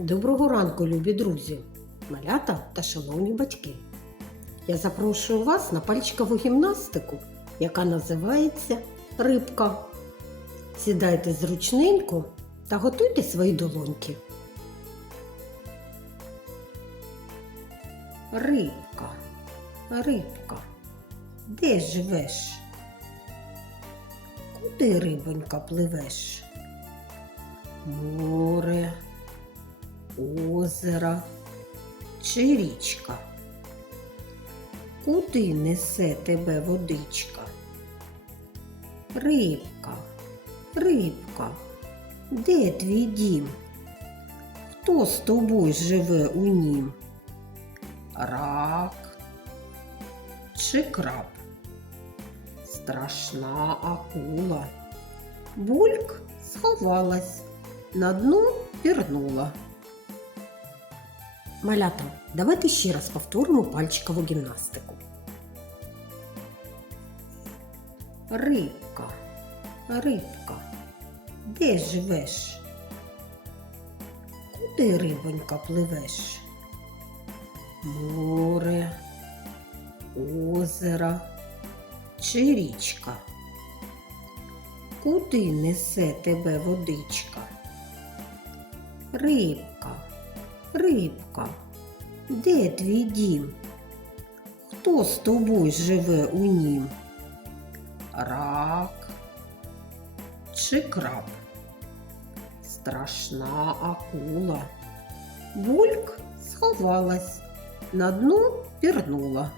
Доброго ранку, любі друзі, малята та шановні батьки. Я запрошую вас на пальчикову гімнастику, яка називається рибка. Сідайте зручненько та готуйте свої долоньки. Рибка, рибка, де живеш? Куди рибонька пливеш? Море, озеро чи річка? Куди несе тебе водичка? Рибка, рибка, де твій дім? Хто з тобою живе у нім? Рак чи краб? Страшна акула. Бульк сховалась, на дно пірнула. Малята, давайте ще раз повторимо пальчикову гімнастику. Рибка, рибка, де живеш? Куди рибонька пливеш? Море, озеро чи річка? Куди несе тебе водичка? Рибка, рибка, де твій дім? Хто з тобою живе у нім? Рак чи краб? Страшна акула. Бульк сховалась, на дно пірнула.